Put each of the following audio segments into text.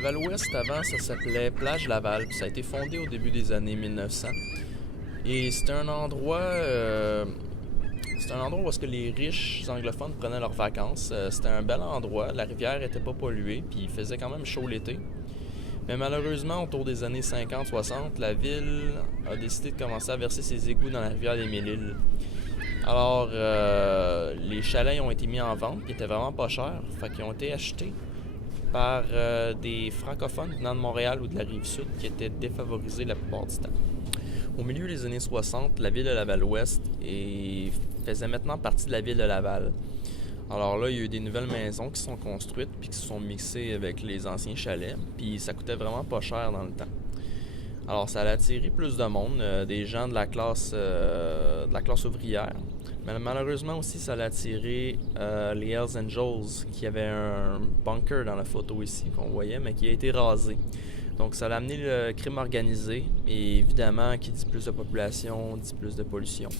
Laval-Ouest, avant, ça s'appelait Plage Laval, puis ça a été fondé au début des années 1900. Et c'était un endroit où est-ce que les riches anglophones prenaient leurs vacances. C'était un bel endroit, la rivière était pas polluée, puis il faisait quand même chaud l'été. Mais malheureusement, autour des années 50-60, la ville a décidé de commencer à verser ses égouts dans la rivière des Mille-Îles. Alors, les chalets ont été mis en vente, qui étaient vraiment pas chers, fait qu'ils ont été achetés par des francophones venant de Montréal ou de la Rive-Sud qui étaient défavorisés la plupart du temps. Au milieu des années 60, la ville de Laval-Ouest faisait maintenant partie de la ville de Laval. Alors là, il y a eu des nouvelles maisons qui sont construites puis qui se sont mixées avec les anciens chalets, puis ça coûtait vraiment pas cher dans le temps. Alors ça a attiré plus de monde, des gens de la classe ouvrière. Mais malheureusement aussi, ça a attiré les Hells Angels, qui avaient un bunker dans la photo ici qu'on voyait, mais qui a été rasé. Donc ça a amené le crime organisé, et évidemment, qui dit plus de population, dit plus de pollution.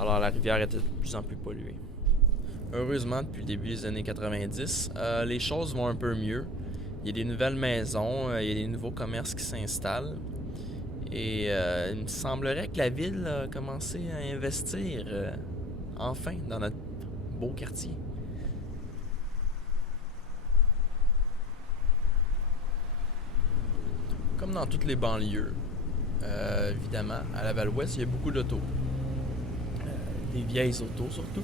Alors la rivière était de plus en plus polluée. Heureusement, depuis le début des années 90, les choses vont un peu mieux. Il y a des nouvelles maisons, il y a des nouveaux commerces qui s'installent. Et il me semblerait que la ville a commencé à investir enfin dans notre beau quartier. Comme dans toutes les banlieues, évidemment, à Laval-Ouest, il y a beaucoup d'autos. Des vieilles autos surtout.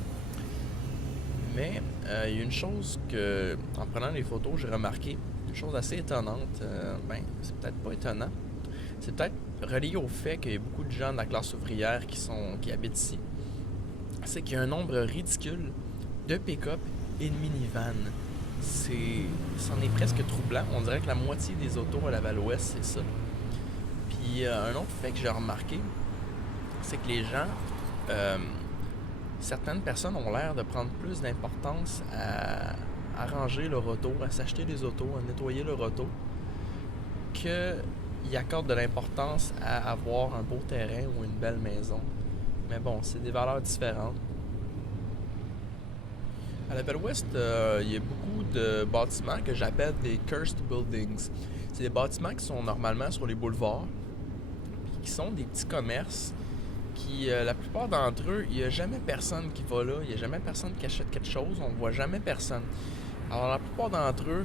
Mais il y a une chose que, en prenant les photos, j'ai remarqué, une chose assez étonnante. C'est peut-être pas étonnant. C'est peut-être relié au fait qu'il y a beaucoup de gens de la classe ouvrière qui habitent ici. C'est qu'il y a un nombre ridicule de pick-up et de minivan. C'en est presque troublant. On dirait que la moitié des autos à Laval-Ouest, c'est ça. Puis un autre fait que j'ai remarqué, c'est que les gens, certaines personnes ont l'air de prendre plus d'importance à ranger leur auto, à s'acheter des autos, à nettoyer leur auto, qu'ils accordent de l'importance à avoir un beau terrain ou une belle maison. Mais bon, c'est des valeurs différentes. À Laval-Ouest, il y a beaucoup de bâtiments que j'appelle des cursed buildings. C'est des bâtiments qui sont normalement sur les boulevards, puis qui sont des petits commerces qui, la plupart d'entre eux, il n'y a jamais personne qui va là, il n'y a jamais personne qui achète quelque chose, on ne voit jamais personne. Alors la plupart d'entre eux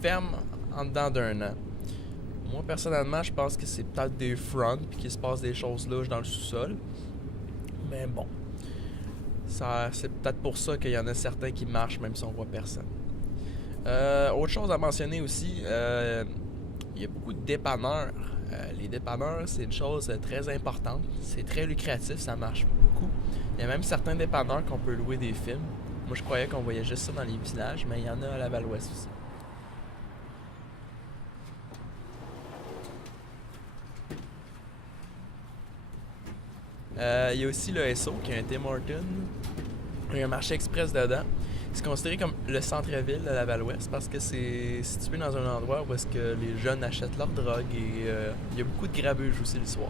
ferment en dedans d'un an. Moi, personnellement, je pense que c'est peut-être des fronts puis qu'il se passe des choses louches dans le sous-sol. Mais bon, c'est peut-être pour ça qu'il y en a certains qui marchent même si on voit personne. Autre chose à mentionner aussi, il y a beaucoup de dépanneurs. Les dépanneurs, c'est une chose très importante. C'est très lucratif, ça marche beaucoup. Il y a même certains dépanneurs qu'on peut louer des films. Moi, je croyais qu'on voyait juste ça dans les villages, mais il y en a à Laval-Ouest aussi. Il y a aussi le SO qui a un Tim Hortons. Il y a un marché express dedans. C'est considéré comme le centre-ville de Laval-Ouest parce que c'est situé dans un endroit où est-ce que les jeunes achètent leur drogue et il y a beaucoup de grabuge aussi le soir.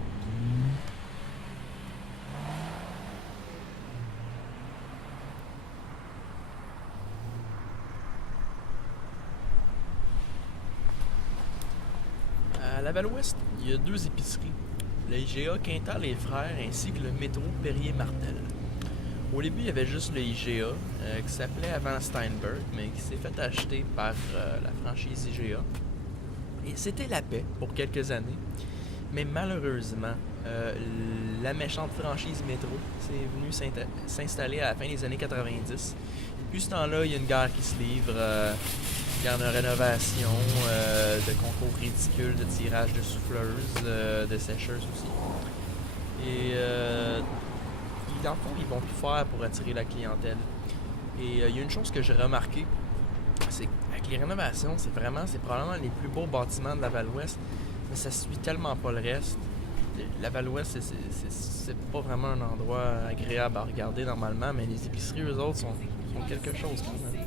À Laval-Ouest, il y a 2 épiceries. Le IGA Quintal et Frères ainsi que le métro Perrier-Martel. Au début, il y avait juste le IGA qui s'appelait avant Steinberg, mais qui s'est fait acheter par la franchise IGA. Et c'était la paix pour quelques années. Mais malheureusement, la méchante franchise métro s'est venue s'installer à la fin des années 90. Depuis ce temps-là, il y a une guerre qui se livre. Guerre de rénovation, de concours ridicules, de tirage de souffleuses, de sécheuses aussi. Et dans le fond, ils vont tout faire pour attirer la clientèle. Et il y a une chose que j'ai remarqué, c'est qu'avec les rénovations, c'est probablement les plus beaux bâtiments de Laval-Ouest, mais ça suit tellement pas le reste. Laval-Ouest, c'est pas vraiment un endroit agréable à regarder normalement, mais les épiceries, eux autres, sont quelque chose quand même.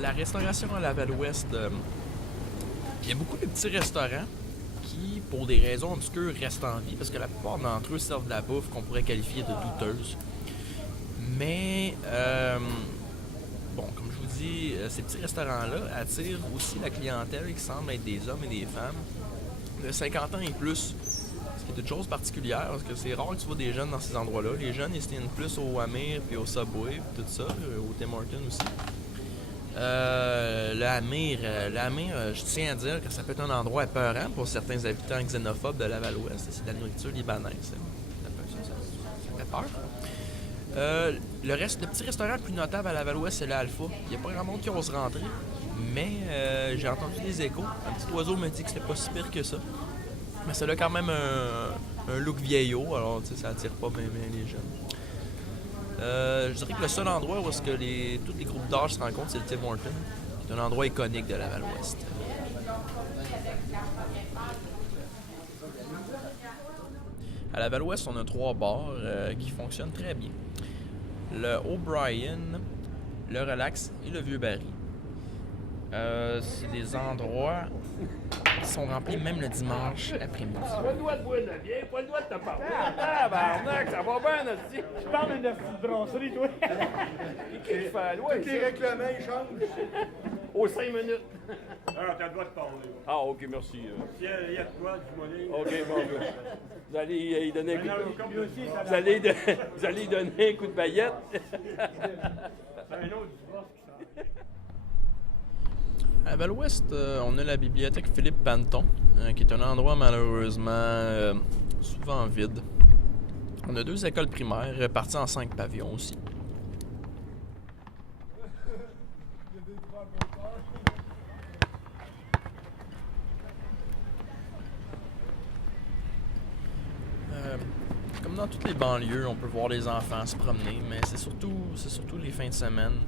la restauration à Laval-Ouest, il y a beaucoup de petits restaurants qui, pour des raisons obscures, restent en vie parce que la plupart d'entre eux servent de la bouffe qu'on pourrait qualifier de douteuse. Mais, bon, comme je vous dis, ces petits restaurants-là attirent aussi la clientèle qui semble être des hommes et des femmes de 50 ans et plus. Ce qui est une chose particulière parce que c'est rare que tu vois des jeunes dans ces endroits-là. Les jeunes, ils se tiennent plus au Hamir puis au Subway puis tout ça, au Tim Hortons aussi. Le Hamir, je tiens à dire que ça peut être un endroit épeurant pour certains habitants xénophobes de Laval-Ouest. C'est de la nourriture libanaise. Ça fait peur. Le petit restaurant le plus notable à Laval-Ouest, c'est l'Alpha. Il n'y a pas grand monde qui ose rentrer, mais j'ai entendu des échos. Un petit oiseau me dit que c'était pas si pire que ça. Mais ça a quand même un look vieillot, alors ça attire pas bien les jeunes. Je dirais que le seul endroit où est-ce que tous les groupes d'âge se rencontrent, c'est le Tim Hortons, qui est un endroit iconique de Laval-Ouest. À Laval-Ouest, on a 3 bars qui fonctionnent très bien. Le O'Brien, le Relax et le Vieux Barry. C'est des endroits qui sont remplis même le dimanche après-midi. Pas le droit de boire de bière, pas le droit de te parler. Ah, barnac, ça va bien, aussi. Je parle d'une petite brasserie, toi. Qui fait ouais, Les règlements, ils changent. aux 5 minutes. Alors, t'as le droit de parler. Ah, ok, merci. Il y a de quoi, du monnaie. Ok, bon, vous allez y donner un coup de... C'est Vous allez y donner un coup de baguette. un autre divorce qui s'en vient. À Laval-Ouest, on a la bibliothèque Philippe Panton, qui est un endroit malheureusement souvent vide. On a 2 écoles primaires réparties en 5 pavillons aussi. Comme dans toutes les banlieues, on peut voir les enfants se promener, mais c'est surtout les fins de semaine.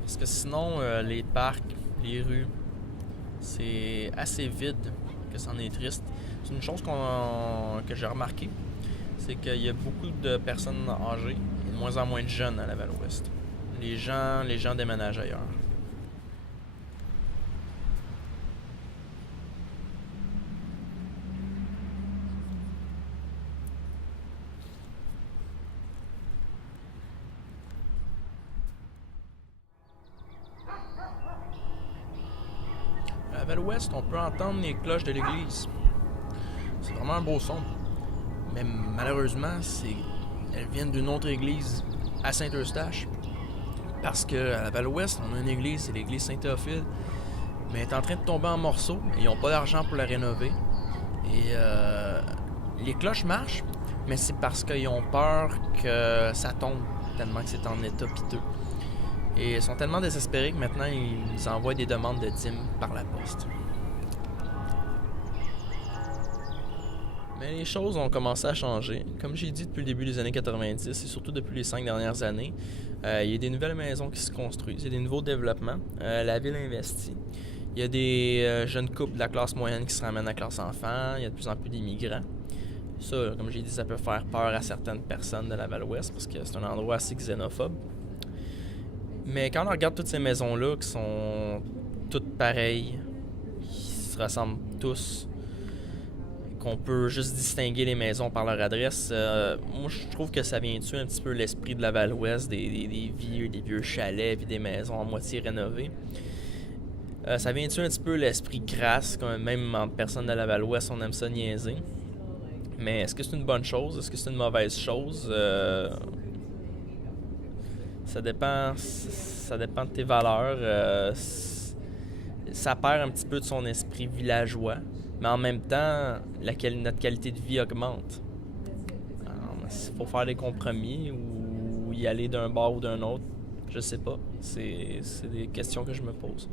Parce que sinon, les parcs, les rues, c'est assez vide que c'en est triste. C'est une chose que j'ai remarqué, c'est qu'il y a beaucoup de personnes âgées et de moins en moins de jeunes à Laval-Ouest. Les gens déménagent ailleurs. À Laval-Ouest, on peut entendre les cloches de l'église. C'est vraiment un beau son. Mais malheureusement, elles viennent d'une autre église à Saint-Eustache. Parce qu'à Laval-Ouest, on a une église, c'est l'église Saint-Théophile. Mais elle est en train de tomber en morceaux et ils n'ont pas d'argent pour la rénover. Et les cloches marchent, mais c'est parce qu'ils ont peur que ça tombe, tellement que c'est en état piteux. Et ils sont tellement désespérés que maintenant, ils envoient des demandes de dîmes par la poste. Mais les choses ont commencé à changer. Comme j'ai dit depuis le début des années 90 et surtout depuis les 5 dernières années, il y a des nouvelles maisons qui se construisent, il y a des nouveaux développements. La ville investit. Il y a des jeunes couples de la classe moyenne qui se ramènent à la classe enfant. Il y a de plus en plus d'immigrants. Ça, comme j'ai dit, ça peut faire peur à certaines personnes de Laval-Ouest parce que c'est un endroit assez xénophobe. Mais quand on regarde toutes ces maisons-là qui sont toutes pareilles, qui se ressemblent tous, qu'on peut juste distinguer les maisons par leur adresse, moi je trouve que ça vient tuer un petit peu l'esprit de Laval-Ouest, des vieux chalets puis des maisons à moitié rénovées. Ça vient tuer un petit peu l'esprit crasse, même entre personnes de Laval-Ouest, on aime ça niaiser. Mais est-ce que c'est une bonne chose? Est-ce que c'est une mauvaise chose? Ça dépend de tes valeurs. Ça perd un petit peu de son esprit villageois. Mais en même temps, notre qualité de vie augmente. Il faut faire des compromis ou y aller d'un bord ou d'un autre. Je sais pas. C'est des questions que je me pose.